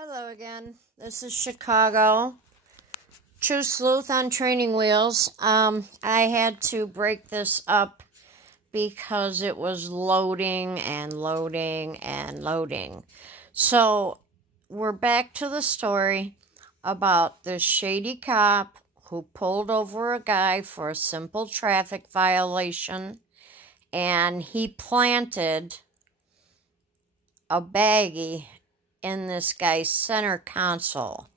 Hello again. This is Chicago. True Sleuth on training wheels. I had to break this up because it was loading and loading and loading. So we're back to the story about this shady cop who pulled over a guy for a simple traffic violation, and he planted a baggie in this guy's center console.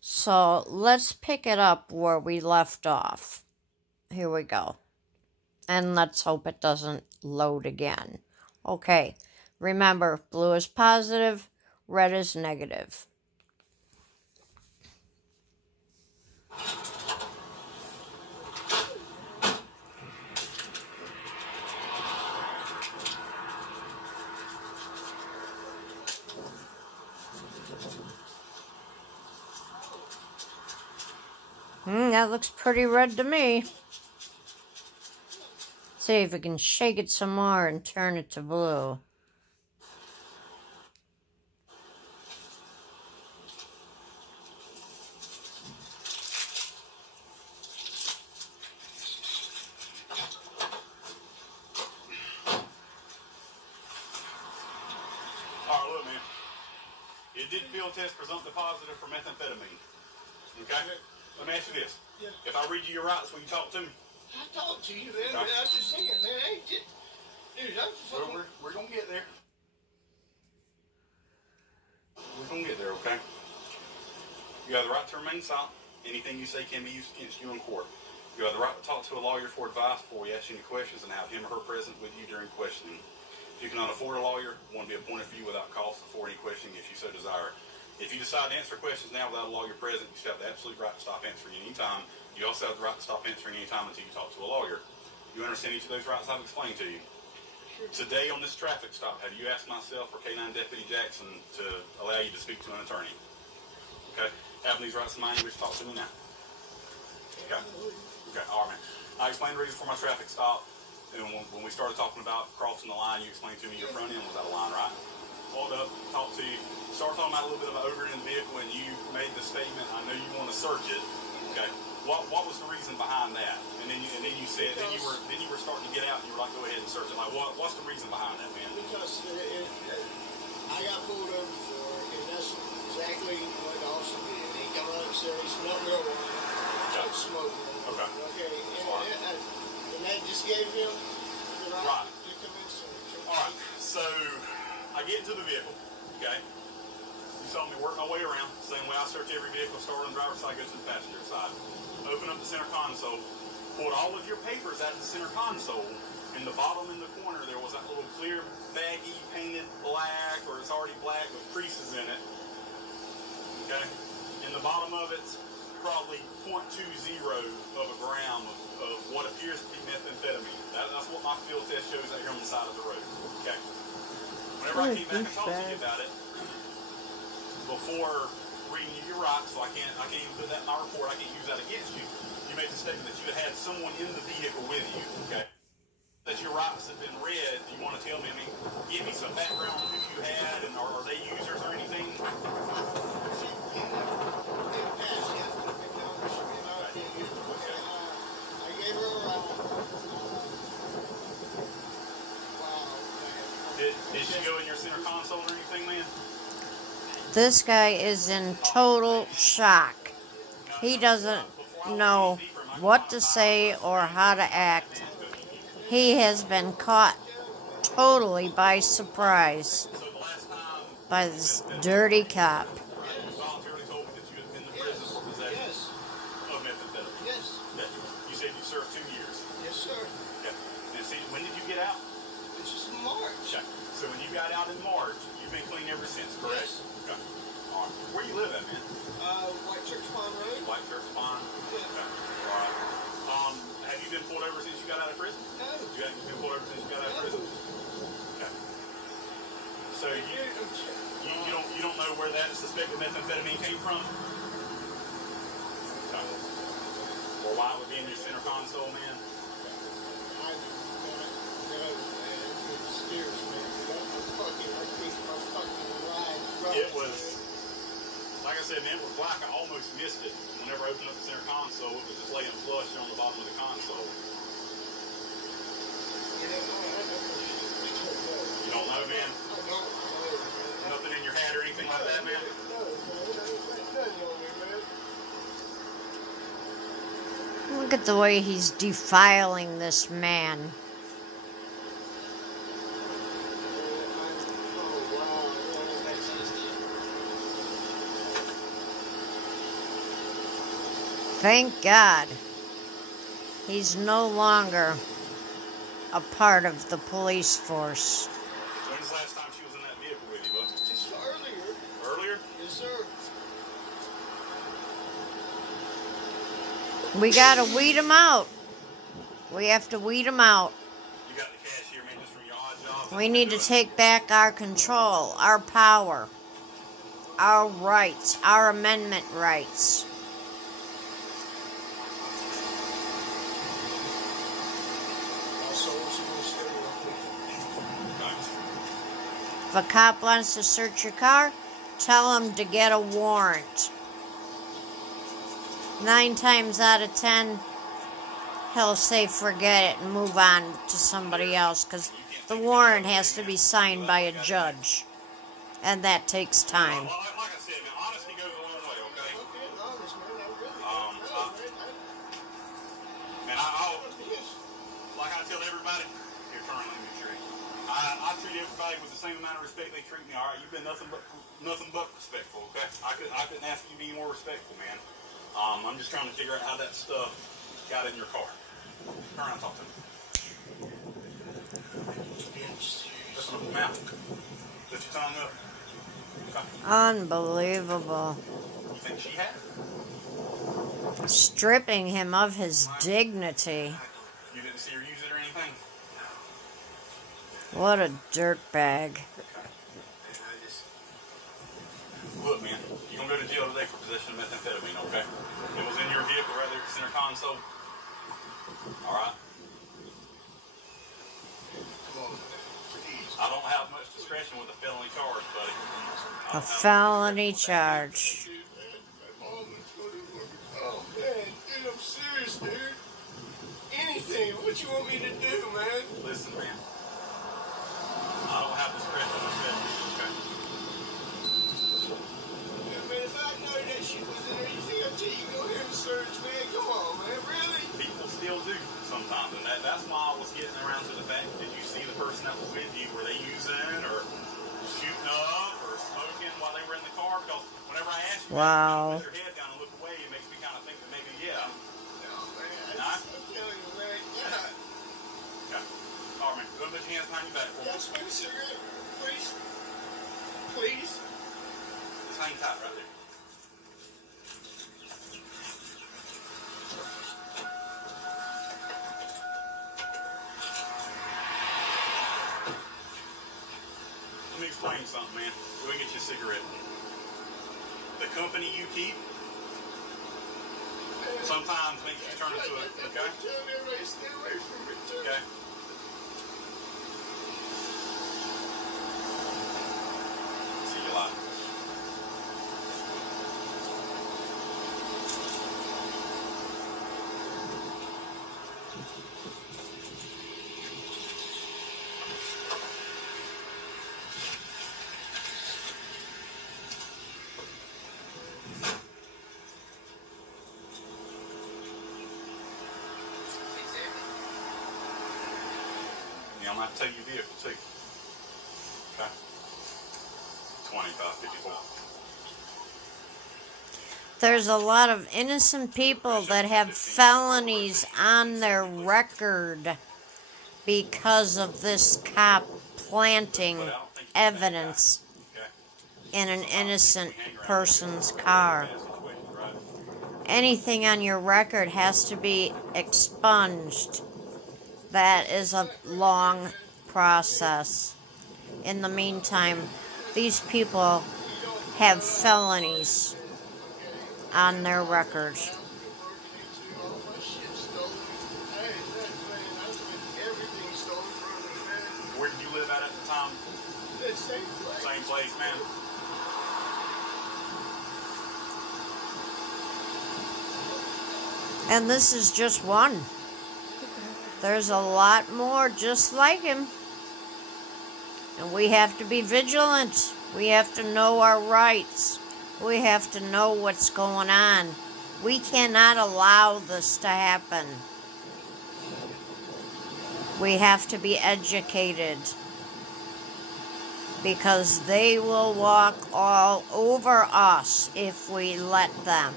So let's pick it up where we left off. Here we go. And let's hope it doesn't load again. Okay, remember, blue is positive, red is negative. That looks pretty red to me. See if we can shake it some more and turn it to blue. Alright, look, man. It did field test presumptive positive for methamphetamine. Okay? Let me ask you this. Yeah. If I read you your rights, will you talk to me? I talked to you, man. Okay. I'm just saying, man. I ain't just... Dude, I'm fucking... We're going to get there. We're going to get there, okay? You have the right to remain silent. Anything you say can be used against you in court. You have the right to talk to a lawyer for advice before we ask you any questions and have him or her present with you during questioning. If you cannot afford a lawyer, one will be appointed for you without cost before any questioning if you so desire. If you decide to answer questions now without a lawyer present, you still have the absolute right to stop answering any time. You also have the right to stop answering any time until you talk to a lawyer. You understand each of those rights I've explained to you? Sure. Today on this traffic stop, have you asked myself or K9 Deputy Jackson to allow you to speak to an attorney? Okay? Having these rights in mind, you wish to talk to me now? Okay. Okay, all right, man. I explained the reason for my traffic stop. And when we started talking about crossing the line, you explained to me your front end was out of line, right? Pulled up, talked to you, started talking about a little bit of an odor in the vehicle, and you made the statement, I know you want to search it. Okay. What was the reason behind that? And then you said, then you were starting to get out, and you were like, go ahead and search it. Like, what's the reason behind that, man? Because I got pulled over for it, and that's exactly what the officer did. He come up and said he smelled marijuana, started smoking. Okay. Okay. And that just gave him the right to commit search. All right. So I get into the vehicle. Okay. You saw me work my way around. Same way I search every vehicle, start on the driver's side, go to the passenger side. Open up the center console. Pulled all of your papers out of the center console. In the bottom in the corner, there was that little clear baggie painted black, or it's already black with creases in it. Okay. In the bottom of it's probably 0.20 of a gram of what appears to be methamphetamine. That's what my field test shows out here on the side of the road. Okay. Whenever I came back and talked to you about it, before reading you your rights, so I can't even put that in my report, I can't use that against you. You made the statement that you had someone in the vehicle with you. Okay. That your rights have been read. Do you want to tell me, give me some background on who you had, and are they users or anything? Did she go in your center console or anything, man? This guy is in total shock. He doesn't know what to say or how to act. He has been caught totally by surprise by this dirty cop. You said you served 2 years. Yes, sir. Okay. And see, when did you get out? This is March. Okay. So when you got out in March, you've been clean ever since, correct? Yes. Okay. All right. Where you live at, man? White Church Pond Road. White Church Pond? Yeah. Okay. All right. Have you been pulled over since you got out of prison? No. You haven't been pulled over since you got out of prison? Okay. So you don't know where that suspected methamphetamine came from? Okay. Or why it would be in your center console, man? I don't know, man. It scares me. It was Like I said, man, it was black. I almost missed it. Whenever I opened up the center console, it was just laying flush on the bottom of the console. You don't know, man? Nothing in your hat or anything like that, man? Look at the way he's defiling this man. Thank God he's no longer a part of the police force. When's the last time she was in that vehicle with you, bud? Just earlier. Earlier? Yes, sir. We gotta weed him out. We have to weed him out. You got the cashier, man, just from your odd jobs. We need to take back our control, our power, our rights, our amendment rights. If a cop wants to search your car, tell him to get a warrant. 9 times out of 10, he'll say forget it and move on to somebody else, because the warrant has to be signed by a judge, and that takes time. Well, like I said, man, honesty goes a long way, okay? Man, I'll, like I tell everybody, here, turn around, let me treat. I treat everybody with the same amount of respect they treat me. All right, you've been nothing but respectful. Okay, I couldn't ask you to be more respectful, man. I'm just trying to figure out how that stuff got in your car. Turn around, and talk to me. Listen up the mouth. Lift your tongue up. Okay. Unbelievable. You think she had it? Stripping him of his dignity. You didn't see her use it or anything? What a dirtbag. Look, man, you're going to go to jail today for possession of methamphetamine, okay? It was in your vehicle right there at the center console. All right? I don't have much discretion with a felony charge, buddy. A felony charge. Oh, man, dude, I'm serious, dude. Anything, what you want me to do, man? Listen, man. I don't have discretion with felonies, okay? Yeah, man, if I know that shit was in there, you think I'd tell you go ahead and search, man? Come on, man, really? People still do sometimes, and that's why I was getting around to the fact, did you see the person that was with you? Were they using or shooting up or smoking while they were in the car? Because whenever I ask you, Wow. put your head down and look away, it makes me kind of think that maybe, yeah. No, man, Nah? I'm telling you, man, God. Okay. All right, man. Go put your hands behind your back for me. Can I smoke a cigarette, please? Please? Just hang tight right there. Let me explain something, man. Go and get you a cigarette. The company you keep sometimes makes you turn into a, okay? I'm telling everybody, stay away from me, too. Okay. See you later. Yeah, I'm going to have to take your vehicle, too. Okay. 2554. There's a lot of innocent people that have felonies on their record because of this cop planting evidence in an innocent person's car. Anything on your record has to be expunged. That is a long process. In the meantime, these people have felonies on their records. All my shit stolen. Hey, man, everything stolen from me, man. Where did you live at the time? That same place. Same place, man. And this is just one. There's a lot more just like him. And we have to be vigilant. We have to know our rights. We have to know what's going on. We cannot allow this to happen. We have to be educated. Because they will walk all over us if we let them.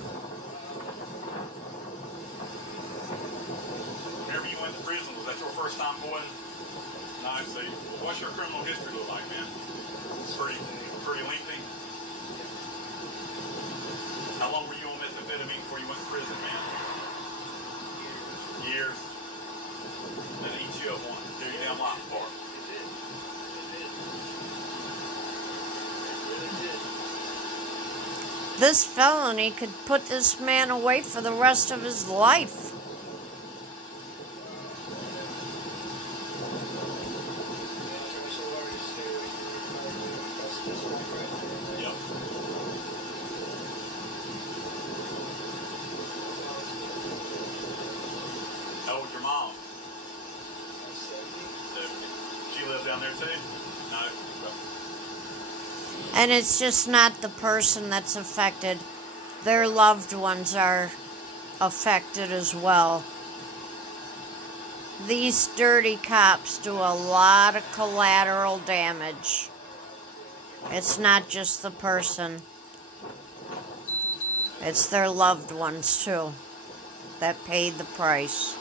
Whenever you went to prison, was that your first time going? No, I see. Well, what's your criminal history look like, man? Pretty lengthy? How long were you on methamphetamine before you went to prison, man? Years. That eats you up one. Do your damn life apart. This felony could put this man away for the rest of his life. How old's your mom? 70. She lives down there too? No. And it's just not the person that's affected. Their loved ones are affected as well. These dirty cops do a lot of collateral damage. It's not just the person. It's their loved ones too that paid the price.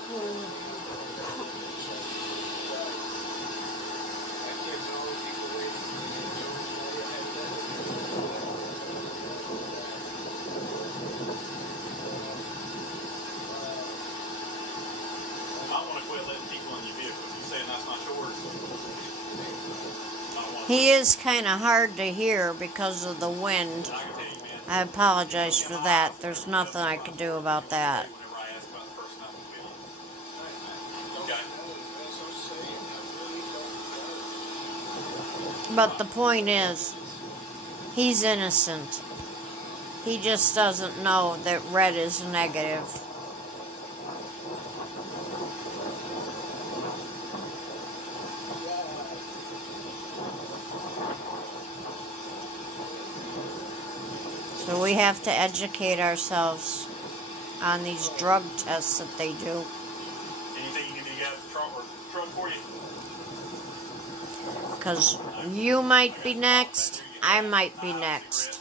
He is kind of hard to hear because of the wind. I apologize for that. There's nothing I can do about that. But the point is, he's innocent. He just doesn't know that red is negative. So we have to educate ourselves on these drug tests that they do. Anything you need me to get out of the truck for you? Because you might be next, I might be next.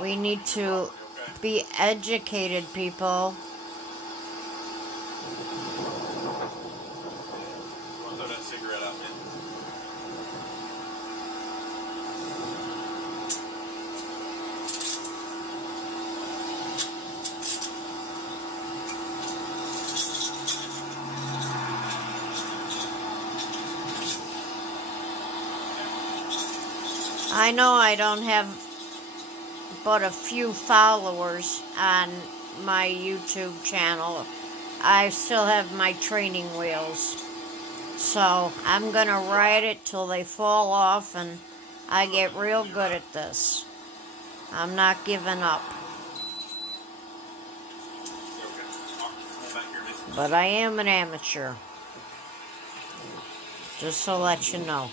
We need to be educated, people. Throw that cigarette out, man. I know I don't have but a few followers on my YouTube channel. I still have my training wheels. So I'm going to ride it till they fall off and I get real good at this. I'm not giving up. But I am an amateur. Just to let you know.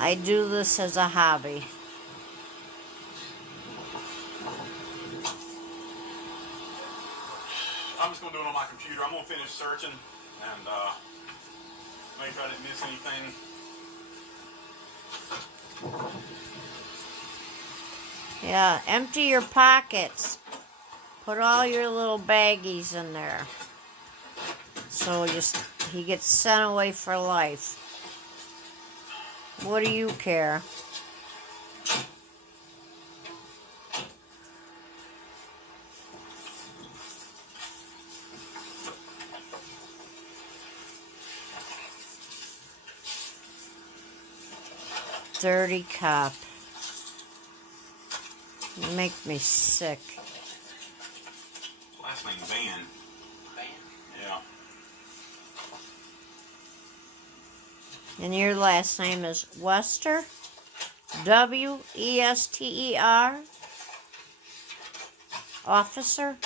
I do this as a hobby. I'm just going to do it on my computer. I'm going to finish searching and make sure I didn't miss anything. Yeah, empty your pockets. Put all your little baggies in there. So he gets sent away for life. What do you care? Dirty cop. You make me sick. Last name Van. Van? Yeah. And your last name is Wester? W-E-S-T-E-R? Officer?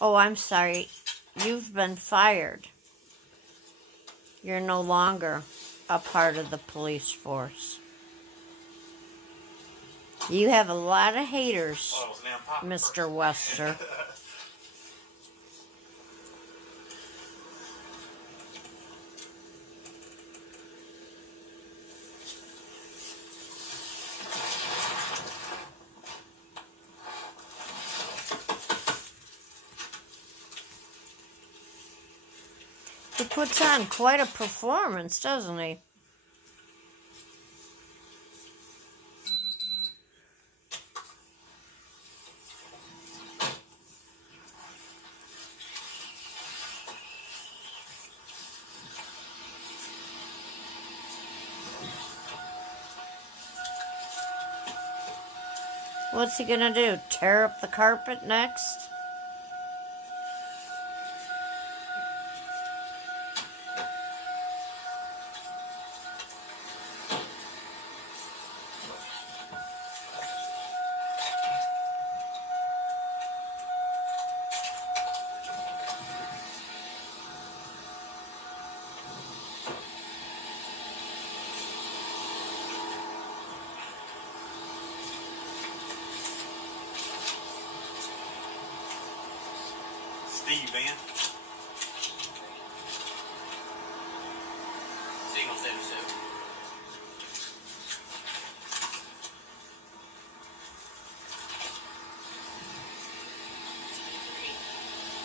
Oh, I'm sorry. You've been fired. You're no longer a part of the police force. You have a lot of haters, Mr. Wester. He puts on quite a performance, doesn't he? What's he gonna do? Tear up the carpet next? Steve Van. Signal 77.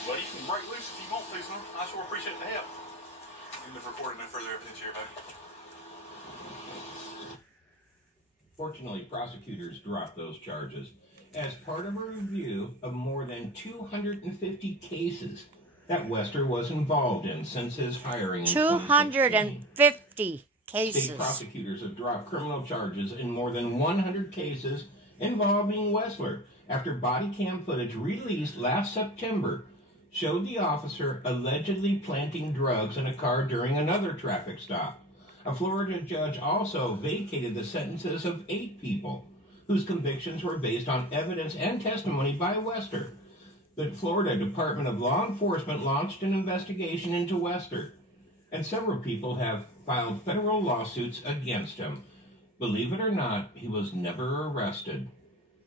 Well, you can break loose if you want to, son. I sure appreciate the help. You've been reporting no further evidence here, baby. Fortunately, prosecutors dropped those charges as part of a review of more than 250 cases that Wester was involved in since his hiring in 250 cases. State prosecutors have dropped criminal charges in more than 100 cases involving Wessler after body cam footage released last September showed the officer allegedly planting drugs in a car during another traffic stop. A Florida judge also vacated the sentences of 8 people whose convictions were based on evidence and testimony by Wester. The Florida Department of Law Enforcement launched an investigation into Wester, and several people have filed federal lawsuits against him. Believe it or not, he was never arrested,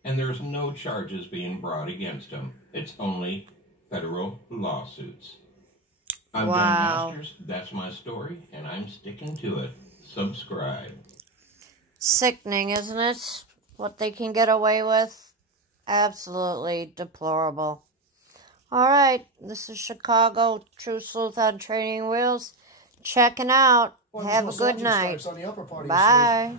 and there's no charges being brought against him. It's only federal lawsuits. I'm John Masters. That's my story, and I'm sticking to it. Subscribe. Sickening, isn't it? What they can get away with? Absolutely deplorable. All right, this is Chicago True Sleuth on Training Wheels. Checking out. Have a good night. Bye.